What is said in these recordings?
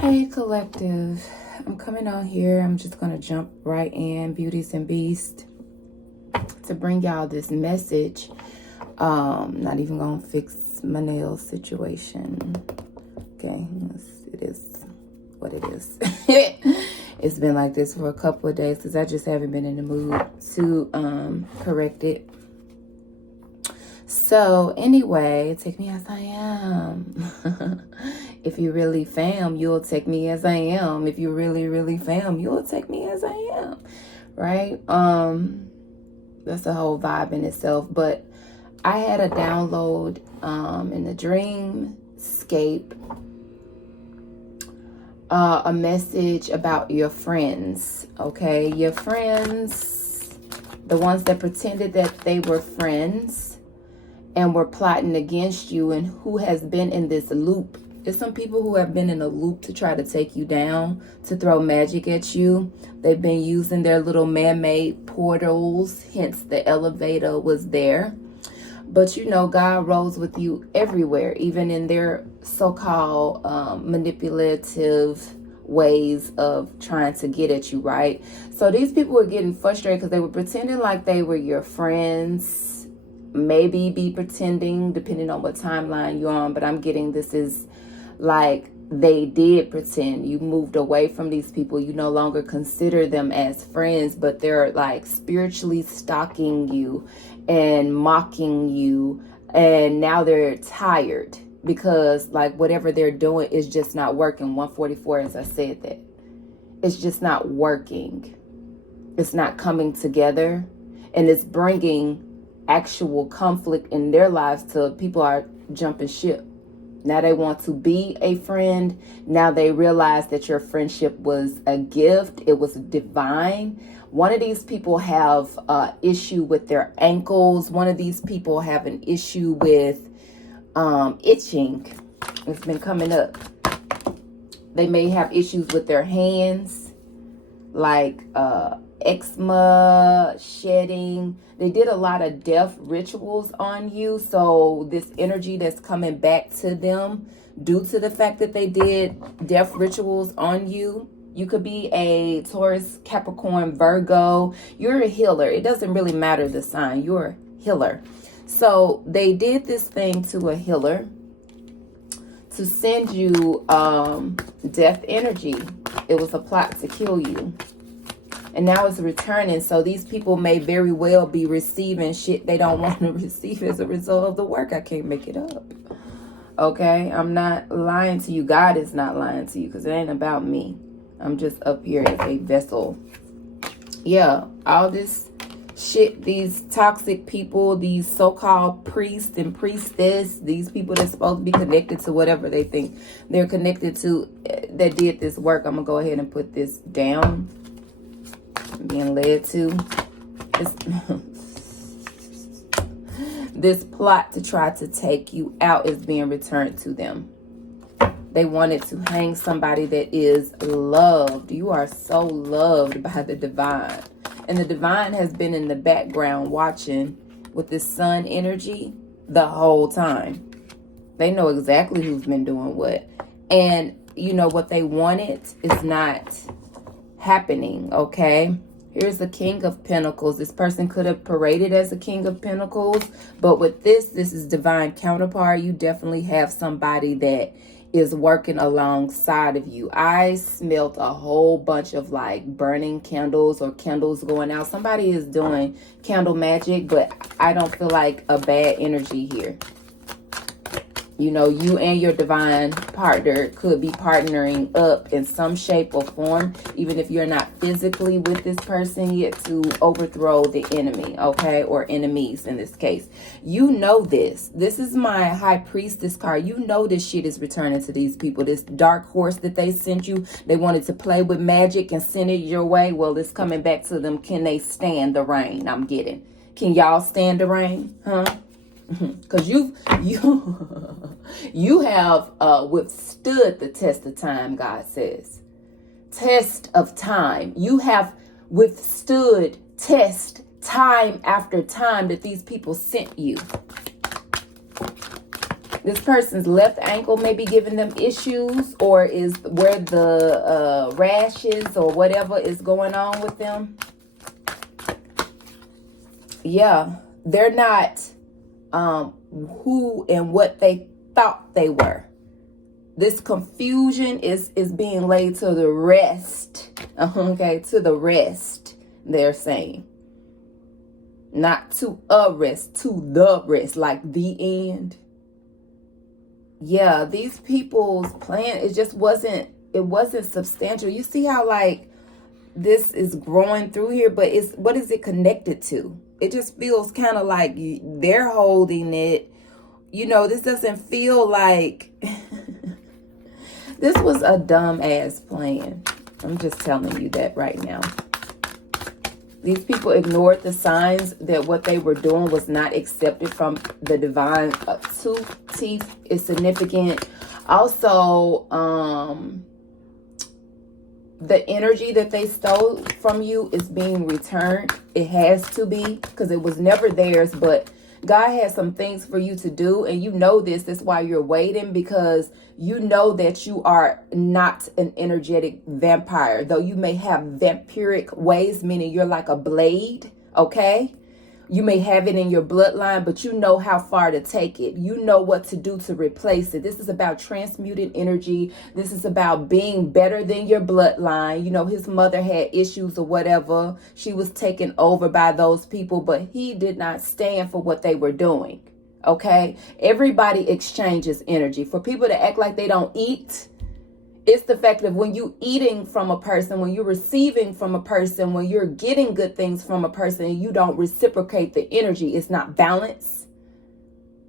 Hey collective, I'm coming on here. I'm just gonna jump right in, beauties and beasts, to bring y'all this message. Not even gonna fix my nail situation. Okay, it is what it is. It's been like this for a couple of days because I just haven't been in the mood to correct it. So anyway, take me as I am. If you really fam, you'll take me as I am. If you really fam, you'll take me as I am. Right? That's a whole vibe in itself. But I had a download in the dreamscape, a message about your friends. Okay, your friends, the ones that pretended that they were friends and were plotting against you, and who has been in this loop. There's some people who have been in a loop to try to take you down, to throw magic at you. They've been using their little man-made portals, hence the elevator was there. But you know, God rolls with you everywhere, even in their so-called manipulative ways of trying to get at you, right? So these people were getting frustrated because they were pretending like they were your friends. Maybe be pretending, depending on what timeline you're on. But I'm getting this is like they did pretend. You moved away from these people. You no longer consider them as friends, but they're like spiritually stalking you and mocking you. And now they're tired because like whatever they're doing is just not working. 144, as I said, that it's just not working. It's not coming together, and it's bringing actual conflict in their lives to people are jumping ship. Now they want to be a friend. Now they realize that your friendship was a gift. It was divine. One of these people have an issue with their ankles. One of these people have an issue with itching. It's been coming up. They may have issues with their hands, like eczema, shedding. They did a lot of death rituals on you. So this energy that's coming back to them due to the fact that they did death rituals on you. You could be a Taurus, Capricorn, Virgo. You're a healer. It doesn't really matter the sign. You're a healer. So they did this thing to a healer to send you death energy. It was a plot to kill you. And now it's returning. So these people may very well be receiving shit they don't want to receive as a result of the work. I can't make it up. Okay? I'm not lying to you. God is not lying to you because it ain't about me. I'm just up here as a vessel. Yeah. All this shit, these toxic people, these so-called priests and priestess, these people that's supposed to be connected to whatever they think they're connected to, that did this work. I'm going to go ahead and put this down. Being led to this plot to try to take you out is being returned to them. They wanted to hang somebody that is loved. You are so loved by the divine, and the divine has been in the background watching with this sun energy the whole time. They know exactly who's been doing what, and you know what they wanted is not happening. Okay, here's the King of Pentacles. This person could have paraded as a King of Pentacles, but with this is divine counterpart. You definitely have somebody that is working alongside of you. I smelt a whole bunch of like burning candles or candles going out. Somebody is doing candle magic, but I don't feel like a bad energy here. You know, you and your divine partner could be partnering up in some shape or form, even if you're not physically with this person yet, to overthrow the enemy, okay? Or enemies in this case. You know this. This is my High Priestess card. You know this shit is returning to these people. This dark horse that they sent you, they wanted to play with magic and send it your way. Well, it's coming back to them. Can they stand the rain? I'm getting. Can y'all stand the rain? Huh? Because you have withstood the test of time, God says. Test of time. You have withstood test time after time that these people sent you. This person's left ankle may be giving them issues, or is where the rashes or whatever is going on with them. Yeah, they're not who and what they thought they were. This confusion is being laid to the rest. Okay, to the rest, they're saying. Not to a rest, to the rest, like the end. Yeah, these people's plan, it wasn't substantial. You see how like this is growing through here, but what is it connected to? It just feels kind of like they're holding it. You know, this doesn't feel like this was a dumb ass plan. I'm just telling you that right now. These people ignored the signs that what they were doing was not accepted from the divine. 2 teeth is significant. Also, the energy that they stole from you is being returned. It has to be, because it was never theirs, but God has some things for you to do, and you know this. That's why you're waiting, because you know that you are not an energetic vampire, though you may have vampiric ways, meaning you're like a blade, okay? You may have it in your bloodline, but you know how far to take it. You know what to do to replace it. This is about transmuted energy. This is about being better than your bloodline. You know, his mother had issues or whatever. She was taken over by those people, but he did not stand for what they were doing. Okay? Everybody exchanges energy. For people to act like they don't eat, it's the fact that when you eating from a person, when you're receiving from a person, when you're getting good things from a person, and you don't reciprocate the energy, it's not balance.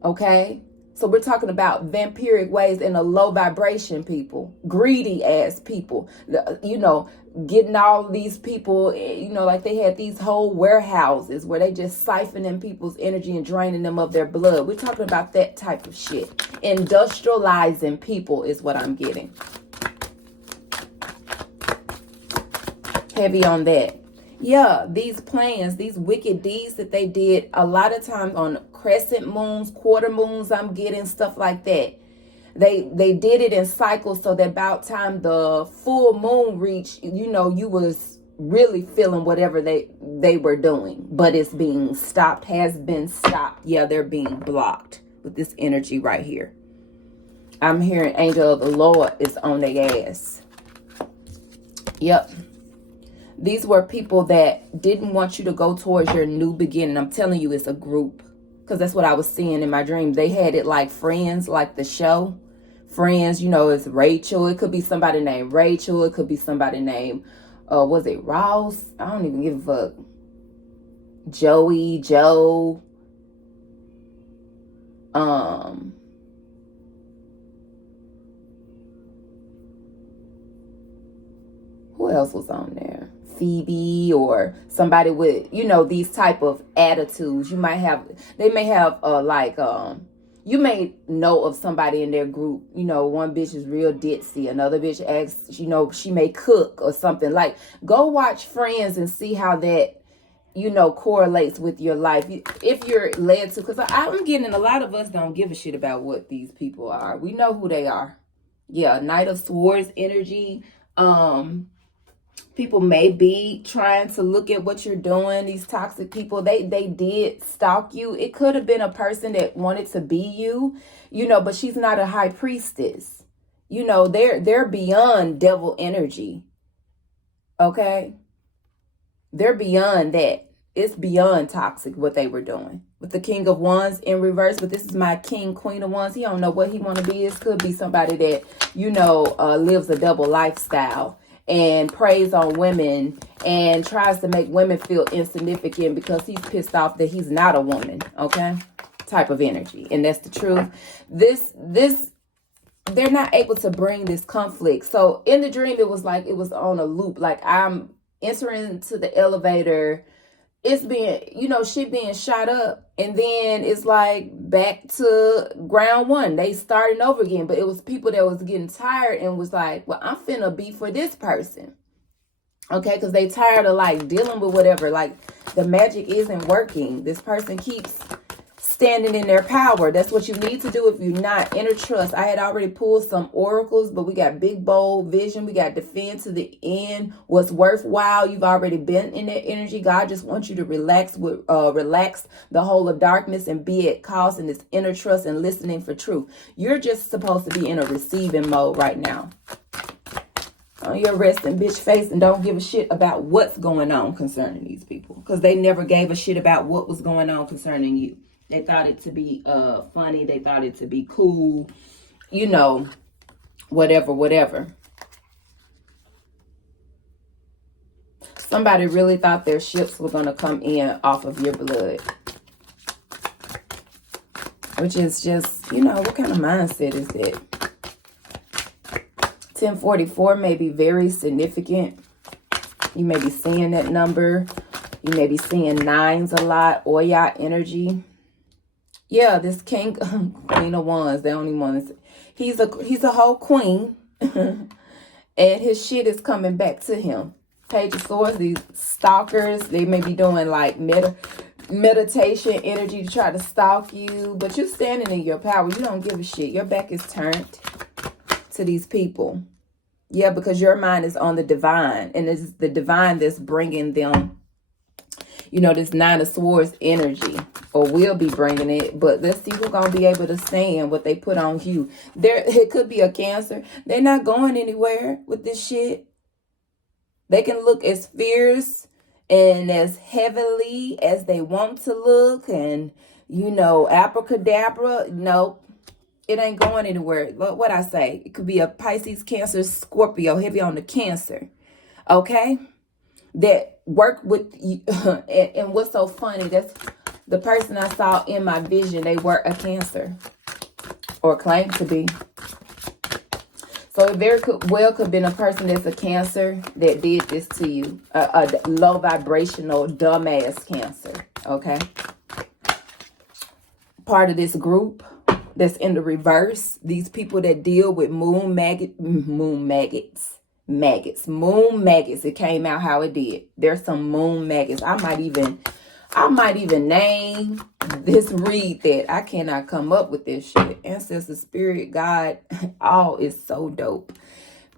Okay? So we're talking about vampiric ways in a low vibration people, greedy ass people, you know, getting all these people, you know, like they had these whole warehouses where they just siphoning people's energy and draining them of their blood. We're talking about that type of shit. Industrializing people is what I'm getting. Heavy on that. Yeah, these plans, these wicked deeds that they did a lot of times on crescent moons, quarter moons, I'm getting stuff like that. They did it in cycles, so that about time the full moon reached, you know, you was really feeling whatever they were doing, but it's being stopped, has been stopped. Yeah, they're being blocked with this energy right here. I'm hearing angel of the Lord is on their ass. Yep. These were people that didn't want you to go towards your new beginning. I'm telling you, it's a group. Because that's what I was seeing in my dream. They had it like Friends, like the show. Friends, you know, it's Rachel. It could be somebody named Rachel. It could be somebody named, was it Ross? I don't even give a fuck. Joey, Joe. Who else was on there? Phoebe, or somebody with, you know, these type of attitudes. You might have, they may have you may know of somebody in their group, you know, one bitch is real ditzy, another bitch acts, you know, she may cook or something. Like, go watch Friends and see how that, you know, correlates with your life, if you're led to, because I'm getting, a lot of us don't give a shit about what these people are. We know who they are. Yeah, Knight of Swords energy. People may be trying to look at what you're doing. These toxic people, they did stalk you. It could have been a person that wanted to be you, you know, but she's not a high priestess. You know, they're beyond devil energy. Okay? They're beyond that. It's beyond toxic what they were doing. With the King of Wands in reverse, but this is my King, Queen of Wands. He don't know what he want to be. This could be somebody that, you know, lives a double lifestyle and preys on women and tries to make women feel insignificant because he's pissed off that he's not a woman, okay? Type of energy. And that's the truth. This they're not able to bring this conflict. So in the dream, it was like it was on a loop. Like, I'm entering to the elevator. It's being, you know, shit being shot up. And then it's like back to ground one. They starting over again. But it was people that was getting tired and was like, well, I'm finna be for this person. Okay, because they tired of like dealing with whatever. Like, the magic isn't working. This person keeps standing in their power. That's what you need to do if you're not. Inner trust. I had already pulled some oracles, but we got big, bold vision. We got defend to the end. What's worthwhile. You've already been in that energy. God just wants you to relax the whole of darkness and be at cause in this inner trust and listening for truth. You're just supposed to be in a receiving mode right now. On your resting bitch face and don't give a shit about what's going on concerning these people. Because they never gave a shit about what was going on concerning you. They thought it to be funny. They thought it to be cool. You know, whatever. Somebody really thought their ships were going to come in off of your blood. Which is just, you know, what kind of mindset is that? 1044 may be very significant. You may be seeing that number. You may be seeing nines a lot. Oya energy. Yeah, this king, queen of wands, the only one. He's a whole queen. And his shit is coming back to him. Page of Swords, these stalkers, they may be doing like meditation energy to try to stalk you. But you're standing in your power. You don't give a shit. Your back is turned to these people. Yeah, because your mind is on the divine, and it's the divine that's bringing them, you know, this Nine of Swords energy, or will be bringing it. But let's see who's going to be able to stand what they put on you. It could be a Cancer. They're not going anywhere with this shit. They can look as fierce and as heavily as they want to look, and, you know, abracadabra. Nope. It ain't going anywhere. What I say, it could be a Pisces, Cancer, Scorpio, heavy on the Cancer. Okay? That work with you. And what's so funny, that's the person I saw in my vision. They were a Cancer or claim to be. So it very well could have been a person that's a Cancer that did this to you. A low vibrational, dumbass Cancer. Okay? Part of this group that's in the reverse. These people that deal with moon maggots. It came out how it did. There's some moon maggots. I might even name this read that. I cannot come up with this shit. Ancestor, spirit, God, all is so dope.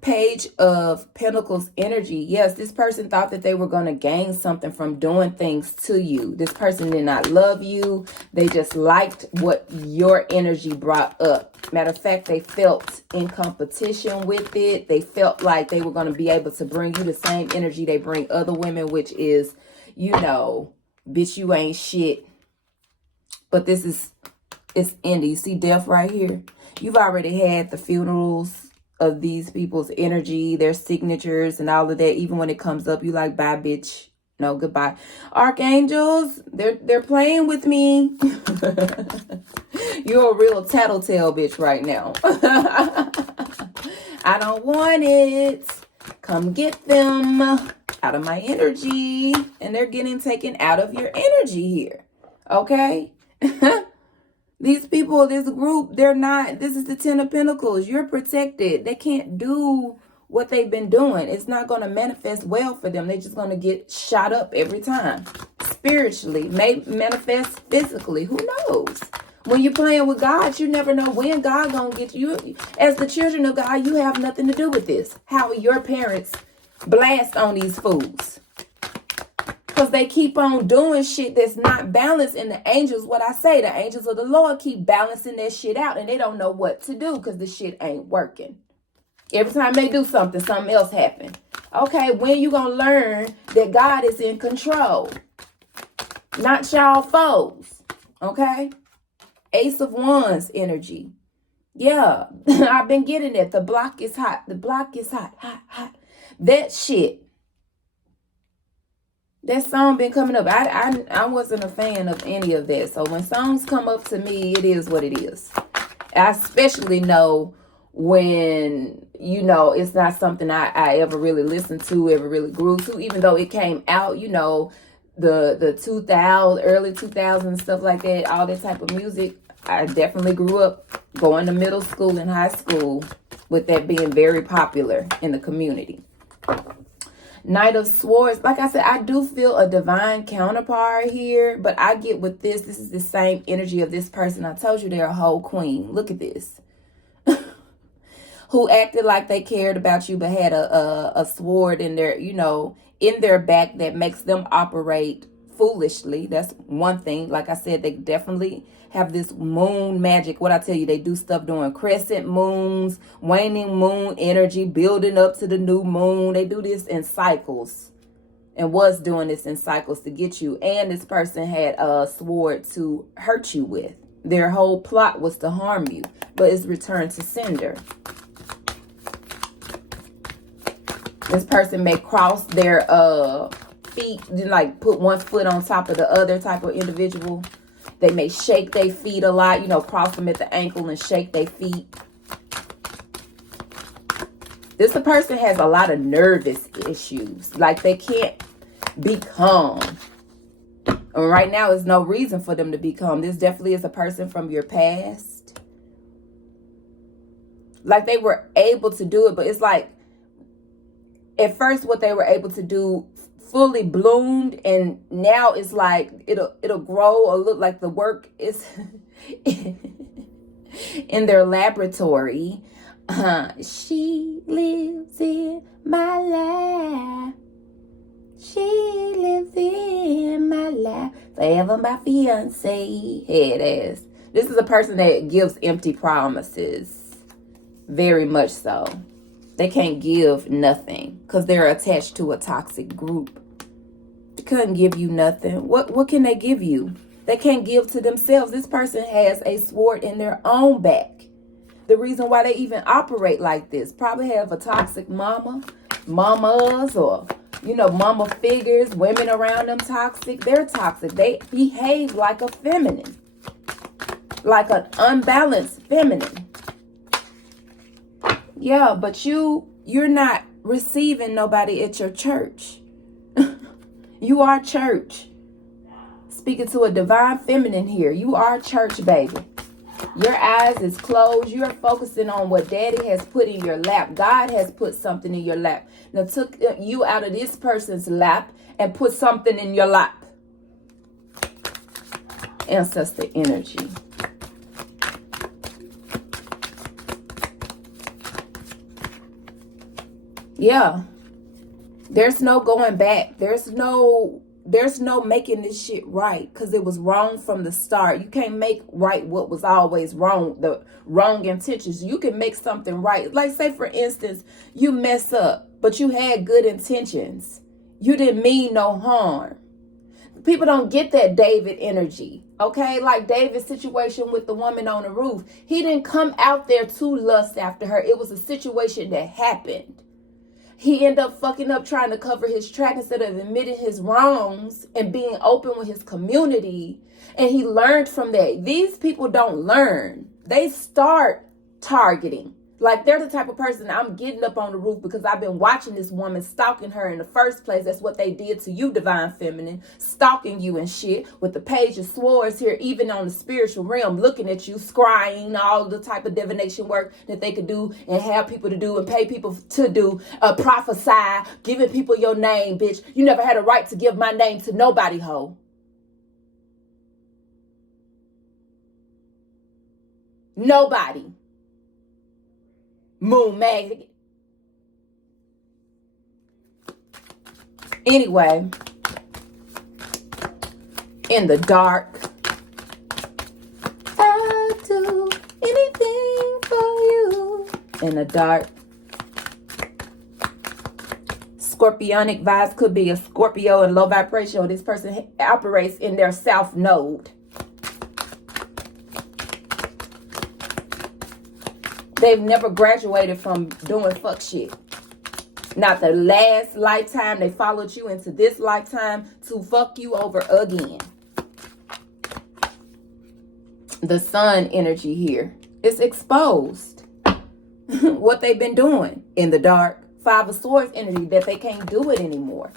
Page of Pentacles energy. Yes, this person thought that they were going to gain something from doing things to you. This person did not love you. They just liked what your energy brought up. Matter of fact, they felt in competition with it. They felt like they were going to be able to bring you the same energy they bring other women, which is, you know, bitch, you ain't shit. But it's ending. You see death right here? You've already had the funerals of these people's energy, their signatures and all of that. Even when it comes up, you like, bye, bitch. No, goodbye. Archangels, they're playing with me. You're a real tattletale bitch right now. I don't want it. Come get them out of my energy. And they're getting taken out of your energy here. Okay? These people, this group, they're not, this is the Ten of Pentacles. You're protected. They can't do what they've been doing. It's not going to manifest well for them. They're just going to get shot up every time. Spiritually, may manifest physically. Who knows? When you're playing with God, you never know when God going to get you. As the children of God, you have nothing to do with this. How your parents blast on these fools. Because they keep on doing shit that's not balanced. And the angels, what I say, the angels of the Lord keep balancing that shit out. And they don't know what to do because the shit ain't working. Every time they do something, something else happens. Okay, when you going to learn that God is in control? Not y'all foes. Okay? Ace of Wands energy. Yeah, I've been getting it. The block is hot. The block is hot. Hot, hot. That shit. That song been coming up. I wasn't a fan of any of that. So when songs come up to me, it is what it is. I especially know when, you know, it's not something I ever really listened to, ever really grew to, even though it came out, you know, the 2000, early 2000s, stuff like that, all that type of music. I definitely grew up going to middle school and high school with that being very popular in the community. Knight of Swords. Like I said, I do feel a divine counterpart here, but I get with this. This is the same energy of this person. I told you they're a whole queen. Look at this. Who acted like they cared about you, but had a sword in their, you know, in their back that makes them operate foolishly. That's one thing. Like I said, they definitely have this moon magic. What I tell you, they do stuff during crescent moons, waning moon energy, building up to the new moon. They do this in cycles, and was doing this in cycles to get you. And this person had a sword to hurt you with. Their whole plot was to harm you, but it's returned to sender. This person may cross their feet, like put one foot on top of the other type of individual. They may shake their feet a lot, you know, cross them at the ankle and shake their feet. This person has a lot of nervous issues. Like they can't be calm. And right now, there's no reason for them to be calm. This definitely is a person from your past. Like they were able to do it, but it's like at first what they were able to do fully bloomed, and now it's like it'll grow or look like the work is in their laboratory. She lives in my life. She lives in my life. Forever my fiance. Head ass. This is a person that gives empty promises. Very much so. They can't give nothing because they're attached to a toxic group. They couldn't give you nothing. What can they give you? They can't give to themselves. This person has a sword in their own back. The reason why they even operate like this, probably have a toxic mamas, or, you know, mama figures, women around them toxic. They're toxic. They behave like a feminine, like an unbalanced feminine. Yeah, but you're not receiving nobody at your church. You are church. Speaking to a divine feminine here. You are church, baby. Your eyes is closed. You're focusing on what daddy has put in your lap. God has put something in your lap. Now took you out of this person's lap and put something in your lap. Ancestor energy. Yeah. There's no going back. There's no making this shit right, because it was wrong from the start. You can't make right what was always wrong, the wrong intentions. You can make something right. Like, say for instance, you mess up, but you had good intentions. You didn't mean no harm. People don't get that David energy, okay? Like David's situation with the woman on the roof. He didn't come out there to lust after her. It was a situation that happened. He ended up fucking up trying to cover his track instead of admitting his wrongs and being open with his community. And he learned from that. These people don't learn. They start targeting. Like they're the type of person, I'm getting up on the roof because I've been watching this woman stalking her in the first place. That's what they did to you, divine feminine. Stalking you and shit with the page of swords here, even on the spiritual realm, looking at you, scrying, all the type of divination work that they could do and have people to do and pay people to do, prophesy, giving people your name, bitch. You never had a right to give my name to nobody, ho. Nobody. Moon magnet. Anyway, in the dark, I'll do anything for you. In the dark, Scorpionic vibes. Could be a Scorpio and low vibration. This person operates in their south node. They've never graduated from doing fuck shit. Not the last lifetime. They followed you into this lifetime to fuck you over again. The sun energy here is exposed. What they've been doing in the dark. Five of Swords energy, that they can't do it anymore.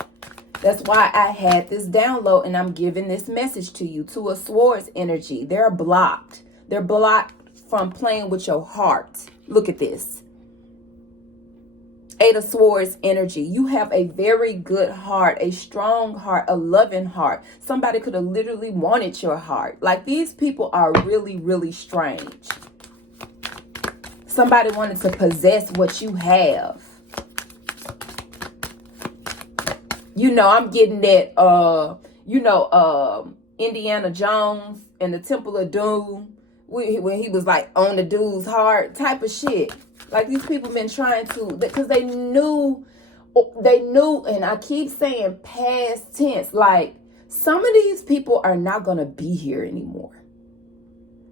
That's why I had this download and I'm giving this message to you. Two of Swords energy. They're blocked. They're blocked from playing with your heart. Look at this. Eight of Swords energy. You have a very good heart, a strong heart, a loving heart. Somebody could have literally wanted your heart. Like, these people are really, really strange. Somebody wanted to possess what you have. You know, I'm getting that, Indiana Jones and the Temple of Doom, when he was like on the dude's heart type of shit. Like, these people been trying to, because they knew, and I keep saying past tense, like, some of these people are not going to be here anymore.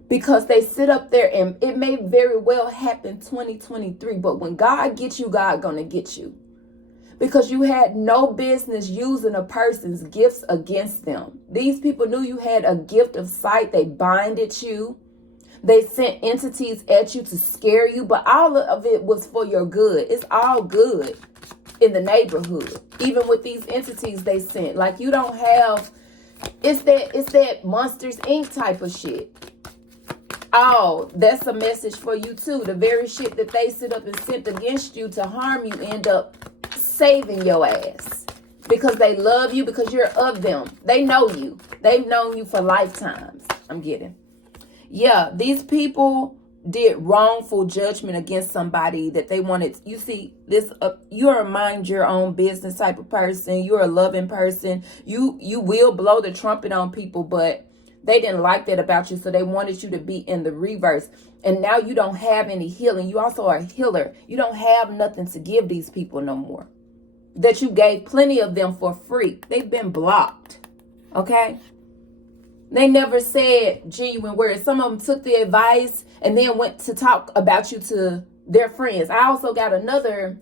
Because they sit up there, and it may very well happen 2023, but when God gets you, God going to get you. Because you had no business using a person's gifts against them. These people knew you had a gift of sight. They binded you. They sent entities at you to scare you, but all of it was for your good. It's all good in the neighborhood. Even with these entities they sent. Like, you don't have, it's that Monsters Inc. type of shit. Oh, that's a message for you too. The very shit that they sit up and sent against you to harm you end up saving your ass. Because they love you, because you're of them. They know you. They've known you for lifetimes. I'm getting. Yeah, these people did wrongful judgment against somebody that they wanted. You see, you're a mind your own business type of person. You're a loving person. You will blow the trumpet on people, but they didn't like that about you, so they wanted you to be in the reverse. And now you don't have any healing. You also are a healer. You don't have nothing to give these people no more. That you gave plenty of them for free. They've been blocked. Okay? They never said genuine words. Some of them took the advice and then went to talk about you to their friends. I also got another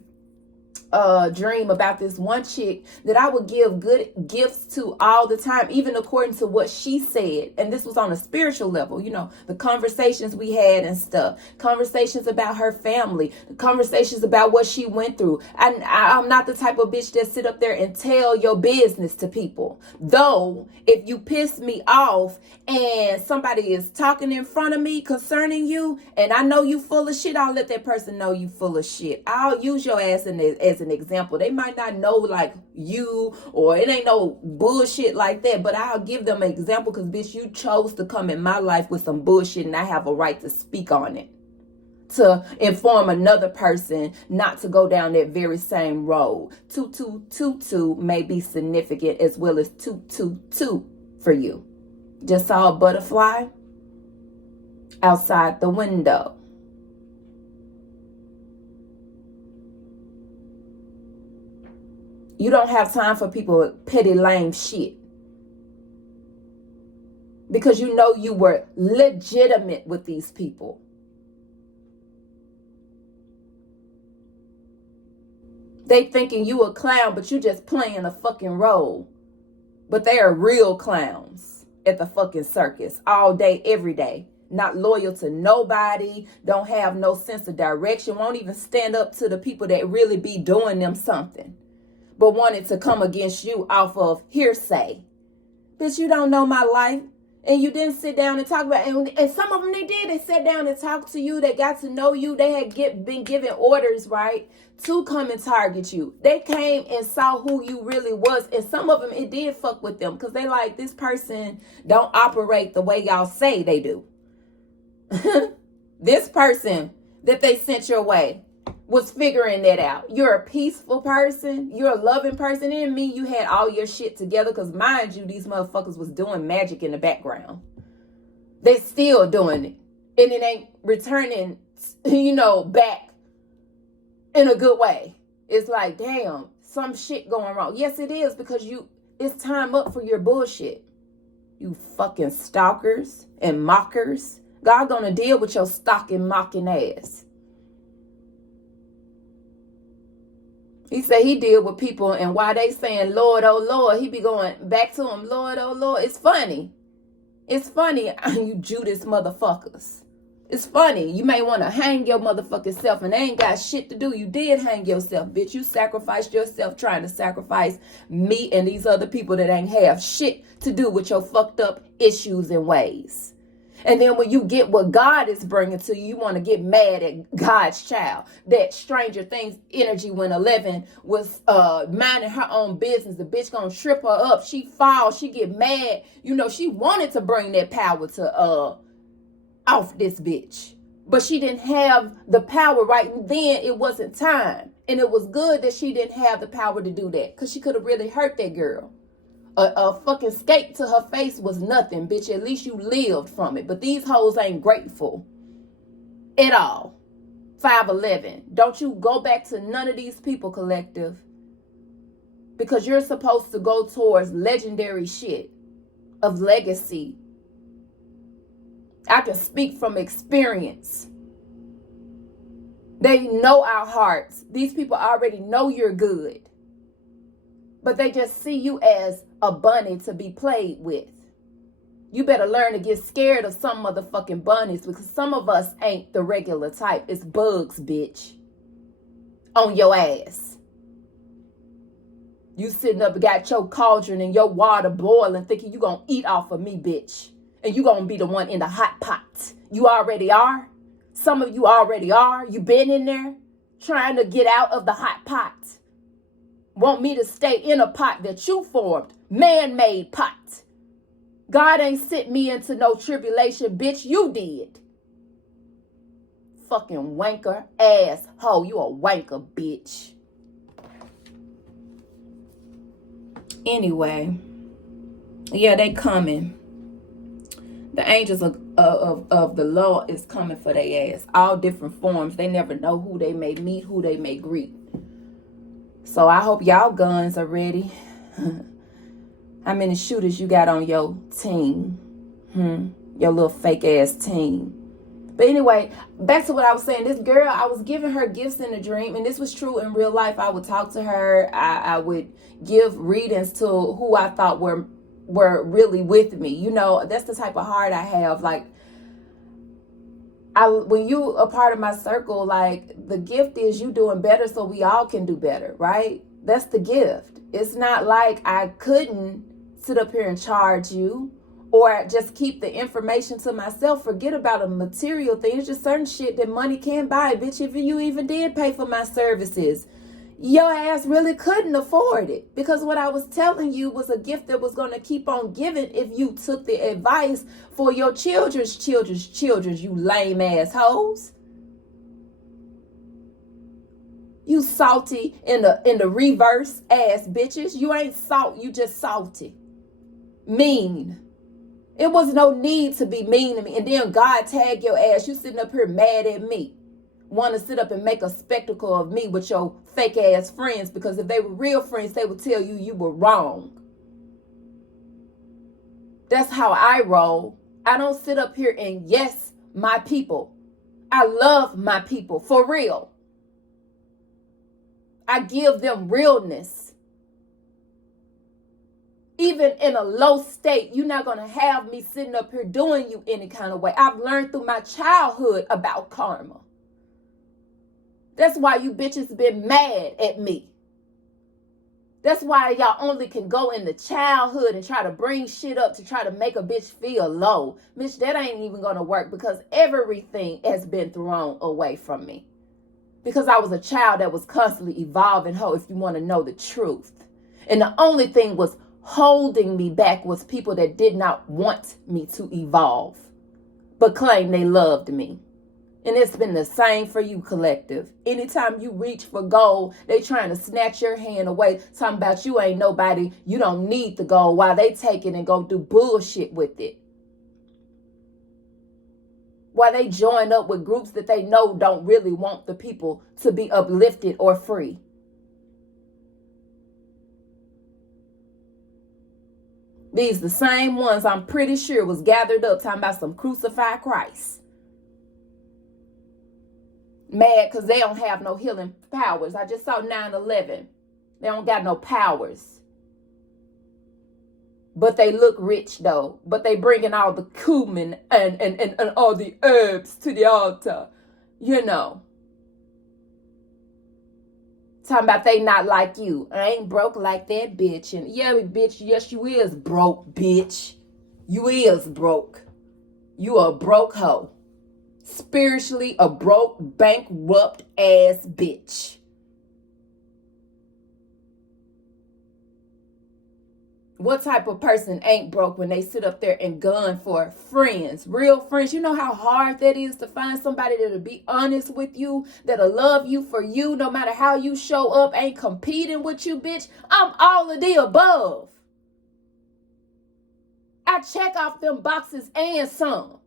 dream about this one chick that I would give good gifts to all the time, even according to what she said. And this was on a spiritual level, you know, the conversations we had and stuff, conversations about her family, conversations about what she went through. I'm not the type of bitch that sit up there and tell your business to people. Though, if you piss me off and somebody is talking in front of me concerning you, and I know you full of shit, I'll let that person know you full of shit. I'll use your ass as an example. They might not know like you, or it ain't no bullshit like that, but I'll give them an example because, bitch, you chose to come in my life with some bullshit, and I have a right to speak on it, to inform another person not to go down that very same road. 2222 may be significant as well as 222 for you. Just saw a butterfly outside the window. You don't have time for people with petty, lame shit. Because you know you were legitimate with these people. They thinking you a clown, but you just playing a fucking role. But they are real clowns at the fucking circus all day, every day. Not loyal to nobody. Don't have no sense of direction. Won't even stand up to the people that really be doing them something. But wanted to come against you off of hearsay. Bitch, you don't know my life. And you didn't sit down and talk about it. And some of them they did. They sat down and talked to you. They got to know you. They had been given orders, right, to come and target you. They came and saw who you really was. And some of them, it did fuck with them. Because they like, this person don't operate the way y'all say they do. This person that they sent your way was figuring that out. You're a peaceful person. You're a loving person. It didn't mean you had all your shit together, because mind you, these motherfuckers was doing magic in the background. They're still doing it. And it ain't returning, back in a good way. It's like, damn, some shit going wrong. Yes, it is, because it's time up for your bullshit. You fucking stalkers and mockers. God gonna deal with your stalking, mocking ass. He said he deal with people, and while they saying, Lord, oh Lord, he be going back to him, Lord, oh Lord. It's funny. It's funny, you Judas motherfuckers. It's funny. You may want to hang your motherfucking self, and they ain't got shit to do. You did hang yourself, bitch. You sacrificed yourself trying to sacrifice me and these other people that ain't have shit to do with your fucked up issues and ways. And then when you get what God is bringing to you, you want to get mad at God's child. That Stranger Things energy when 11 was minding her own business. The bitch gonna trip her up. She falls. She get mad. You know, she wanted to bring that power to off this bitch. But she didn't have the power right then. It wasn't time. And it was good that she didn't have the power to do that. Because she could have really hurt that girl. A fucking skate to her face was nothing, bitch. At least you lived from it. But these hoes ain't grateful at all. 5'11". Don't you go back to none of these people, collective. Because you're supposed to go towards legendary shit of legacy. I can speak from experience. They know our hearts. These people already know you're good. But they just see you as a bunny to be played with. You better learn to get scared of some motherfucking bunnies, because some of us ain't the regular type. It's bugs, bitch. On your ass. You sitting up and got your cauldron and your water boiling, thinking you gonna eat off of me, bitch. And you gonna be the one in the hot pot. You already are. Some of you already are. You been in there trying to get out of the hot pot. Want me to stay in a pot that you formed. Man-made pot. God ain't sent me into no tribulation, bitch. You did. Fucking wanker asshole. You a wanker, bitch. Anyway. Yeah, they coming. The angels of the Lord is coming for their ass. All different forms. They never know who they may meet, who they may greet. So I hope y'all guns are ready. How many shooters you got on your team? Your little fake ass team. But anyway, back to what I was saying. This girl, I was giving her gifts in a dream. And this was true in real life. I would talk to her. I would give readings to who I thought were really with me. You know, that's the type of heart I have. Like, when you a part of my circle, like, the gift is you doing better so we all can do better, right? That's the gift. It's not like I couldn't sit up here and charge you or just keep the information to myself. Forget about a material thing. It's just certain shit that money can't buy, bitch. If you even did pay for my services, your ass really couldn't afford it, because what I was telling you was a gift that was going to keep on giving if you took the advice for your children's children, you lame assholes. You salty in the reverse ass bitches. You ain't salt, you just salty. Mean. It was no need to be mean to me. And then God tagged your ass. You sitting up here mad at me. Want to sit up and make a spectacle of me with your fake ass friends, because if they were real friends, they would tell you you were wrong. That's how I roll. I don't sit up here and yes, my people. I love my people for real. I give them realness. Even in a low state, you're not going to have me sitting up here doing you any kind of way. I've learned through my childhood about karma. That's why you bitches been mad at me. That's why y'all only can go into childhood and try to bring shit up to try to make a bitch feel low. Bitch, that ain't even going to work, because everything has been thrown away from me. Because I was a child that was constantly evolving, if you want to know the truth. And the only thing was holding me back was people that did not want me to evolve, but claimed they loved me. And it's been the same for you, collective. Anytime you reach for gold, they trying to snatch your hand away, talking about you ain't nobody, you don't need the gold, while they take it and go do bullshit with it. While they join up with groups that they know don't really want the people to be uplifted or free. These the same ones I'm pretty sure was gathered up talking about some crucified Christ. Mad because they don't have no healing powers. I just saw 9/11. They don't got no powers. But they look rich though. But they bringing all the cumin and all the herbs to the altar. You know. Talking about they not like you. I ain't broke like that, bitch. And yeah, bitch, yes, you is broke, bitch. You is broke. You a broke hoe. Spiritually a broke, bankrupt ass bitch. What type of person ain't broke when they sit up there and gun for friends, real friends? You know how hard that is to find somebody that'll be honest with you, that'll love you for you, no matter how you show up, ain't competing with you, bitch. I'm all of the above. I check off them boxes and some.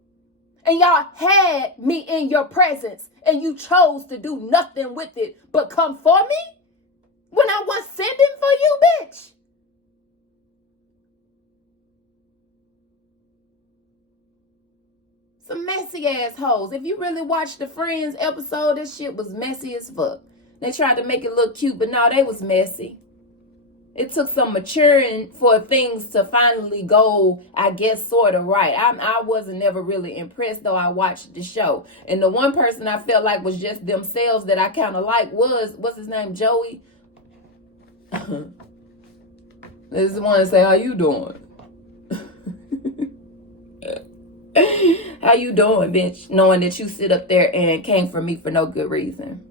And y'all had me in your presence and you chose to do nothing with it but come for me when I was sending for you, bitch. Some messy assholes. If you really watched the Friends episode, this shit was messy as fuck. They tried to make it look cute, but no, they was messy. It took some maturing for things to finally go, I guess, sort of right. I wasn't never really impressed, though I watched the show. And the one person I felt like was just themselves that I kind of like was, what's his name, Joey? This is the one to say, how you doing? How you doing, bitch? Knowing that you sit up there and came for me for no good reason.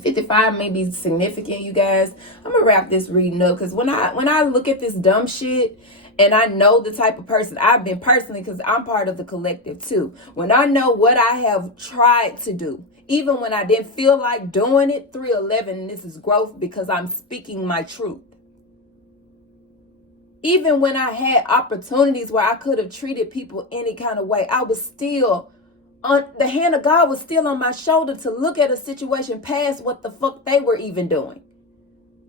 55 may be significant, you guys. I'm gonna wrap this reading up because when I look at this dumb shit and I know the type of person I've been personally, because I'm part of the collective too. When I know what I have tried to do, even when I didn't feel like doing it, 311, and this is growth because I'm speaking my truth. Even when I had opportunities where I could have treated people any kind of way, I was still the hand of God was still on my shoulder to look at a situation past what the fuck they were even doing.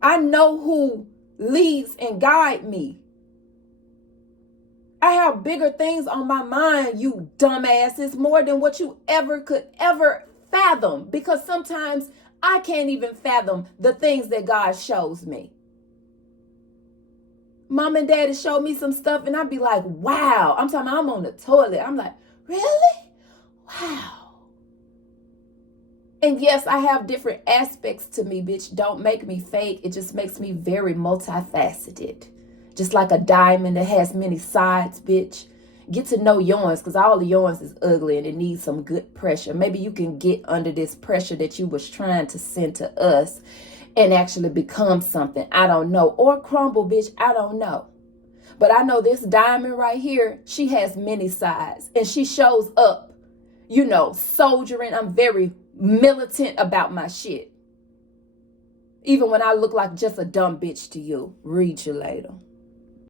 I know who leads and guides me. I have bigger things on my mind, you dumbasses, more than what you could ever fathom. Because sometimes I can't even fathom the things that God shows me. Mom and daddy showed me some stuff and I'd be like, wow. I'm talking about I'm on the toilet. I'm like, really? Wow. And yes, I have different aspects to me, bitch. Don't make me fake. It just makes me very multifaceted. Just like a diamond that has many sides, bitch. Get to know yours, because all of yours is ugly and it needs some good pressure. Maybe you can get under this pressure that you was trying to send to us and actually become something. I don't know. Or crumble, bitch. I don't know. But I know this diamond right here, she has many sides. And she shows up, you know, soldiering. I'm very militant about my shit. Even when I look like just a dumb bitch to you. Read you later.